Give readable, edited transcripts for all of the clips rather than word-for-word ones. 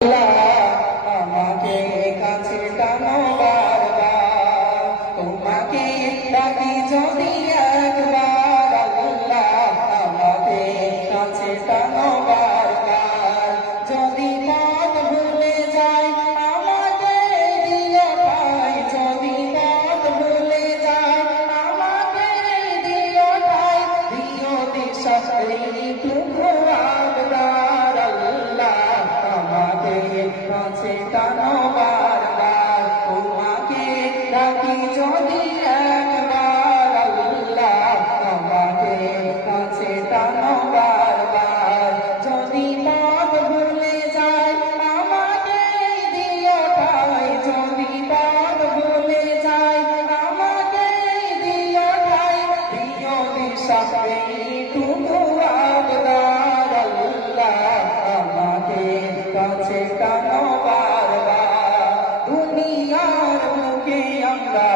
আমাকে কাছে টানো বারবার, তোমাকে ডাকি যদি একবার আল্লাহ, আমাকে কাছে টানো বারবার। যদি পথ ভুলে যাই আমাকে দিও ঠাই, যদি পথ ভুলে যাই আমাকে দিও ঠাই, দিও দিশা এইটুকু আবদার আল্লাহ, আমাকে কাছে টানো বারবার, তোমাকে ডাকি যদি একবার আল্লাহ, আমাকে কাছে টানো বারবার। যদি পথ ভুলে যাই আমাকে দিও ঠাই, যদি পথ ভুলে যাই আমাকে দিও ঠাই, দিও দিশা এইটুকু আবদার আল্লাহ, আমাকে কাছে টানো বারবার। দুনিয়ার বুকে আমরা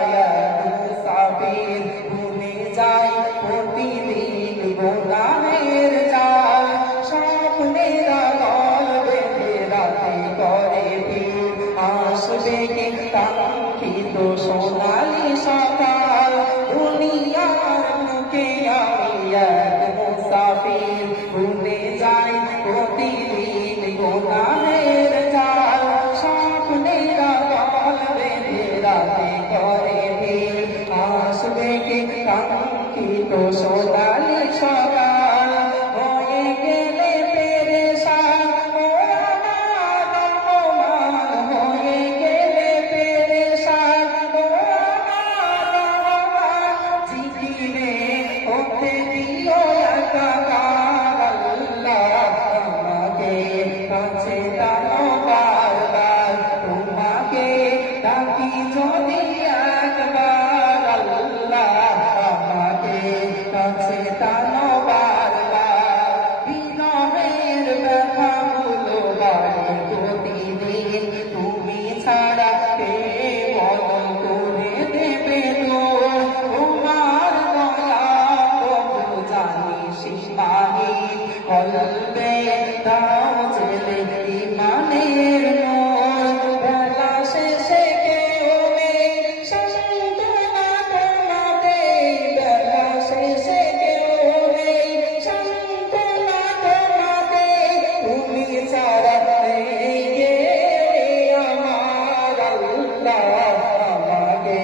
মুসাফির, ভুলে যাই প্রতিদিন গোলামের জাল, স্বপ্নেরা দল বেঁধে রাতে করে ভিড়, আসবে কি কাঙ্ক্ষিত সোনালি সকাল। দুনিয়ার বুকে আমি এক মুসাফির, ভুলে যাই প্রতিদিন গোলামের জাল, স্বপ্নেরা দল বেঁধে রাতে করে ভিড়, আসবে কি কাঙ্ক্ষিত সোনালি সকাল। হয়ে গেলে পেরেশান ও আমার অপমান, হয়ে গেলে পেরেশান ও আমার অপমান, জিকিরে হতে দিও একাকার আল্লাহ, আমাকে কাছে টানো বারবার, তোমাকে ডাকি যদি একবার আল্লাহ, আমাকে কাছে টানো বারবার। বিনয়ের ব্যথাগুলো বাড়ে প্রতিদিন, তুমি ছাড়া কে বদল করে দেবে তোর, তোমার দয়া প্রভু জানি সীমাহীন, কলবে দাও জেলে ইমানের নূর। বেলা শেষে কেউ নেই সান্ত্বনা তোমাদের, বেলা শেষে কেউ নেই সান্ত্বনা তোমাদের, তুমি ছাড়া নেই কে আমার আল্লাহ, আমাকে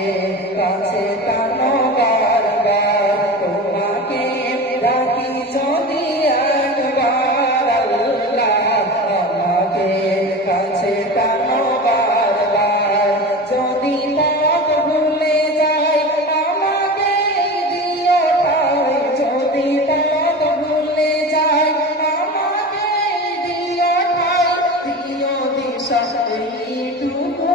কাছে টানো বারবার, তোমাকে ডাকি যদি একবার আল্লাহ, আমাকে কাছে টানো বারবার। যদি পথ ভুলে যাই আমাকে দিও ঠাই, যদি পথ ভুলে যাই আমাকে দিও ঠাই, দিও দিশা এইটুকু